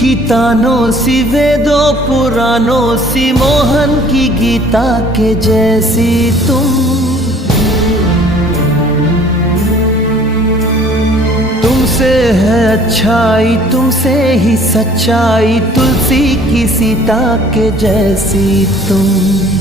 की तानों सी, वेदों पुराणों सी, मोहन की गीता के जैसी तुमसे है अच्छाई, तुमसे ही सच्चाई, तुलसी की सीता के जैसी तुम।